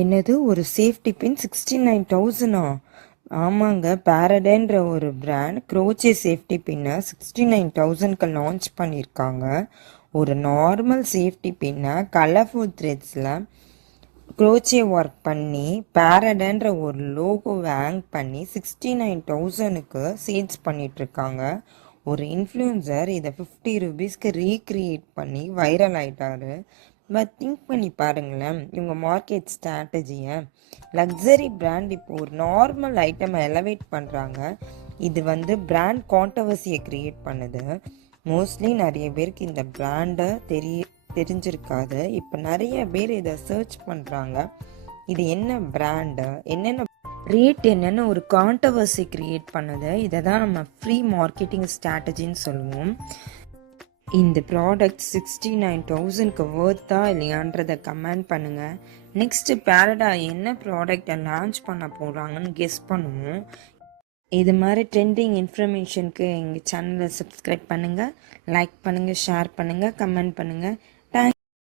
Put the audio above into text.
என்னது ஒரு safety pin 69,000? ஆமாங்க, பாரடைன்ற ஒரு பிராண்ட் க்ரோச்சே சேஃப்டி பின்னை 69,000க்கு லான்ச் பண்ணியிருக்காங்க. ஒரு நார்மல் சேஃப்டி பின்னை கலர்ஃபுல் த்ரெட்ஸில் க்ரோச்சே ஒர்க் பண்ணி பாரடைன்ற ஒரு லோகோவை ஹேங் பண்ணி 69,000க்கு சேல்ஸ் பண்ணிகிட்ருக்காங்க. ஒரு இன்ஃப்ளூயன்சர் இதை 50 ரூபீஸ்க்கு ரீக்ரியேட் பண்ணி வைரல் ஆயிட்டாரு. பட் திங்க் பண்ணி பாருங்களேன், இவங்க மார்க்கெட் ஸ்ட்ராட்டஜியை. லக்ஸரி பிராண்ட் இப்போ ஒரு நார்மல் ஐட்டமை எலவேட் பண்ணுறாங்க. இது பிராண்ட் கான்ட்ரவர்சியை க்ரியேட் பண்ணுது. மோஸ்ட்லி நிறைய பேருக்கு இந்த பிராண்டை தெரிஞ்சிருக்காது. இப்போ நிறைய பேர் இதை சர்ச் பண்ணுறாங்க. இது என்ன பிராண்டு, என்னென்ன ரேட், என்னென்ன ஒரு கான்ட்ரவர்சி க்ரியேட் பண்ணுது. இதை தான் நம்ம ஃப்ரீ மார்க்கெட்டிங் ஸ்ட்ராட்டஜின்னு சொல்லுவோம். இந்த ப்ராடக்ட் 69,000க்கு ஒர்த்தா இல்லையான்றதை கமெண்ட் பண்ணுங்கள். நெக்ஸ்ட்டு பேரடா என்ன ப்ராடக்டை லான்ச் பண்ண போகிறாங்கன்னு கெஸ் பண்ணுவோம். இது மாதிரி ட்ரெண்டிங் இன்ஃபர்மேஷனுக்கு எங்கள் சேனலை சப்ஸ்கிரைப் பண்ணுங்கள், லைக் பண்ணுங்கள், ஷேர் பண்ணுங்கள், கமெண்ட் பண்ணுங்கள்.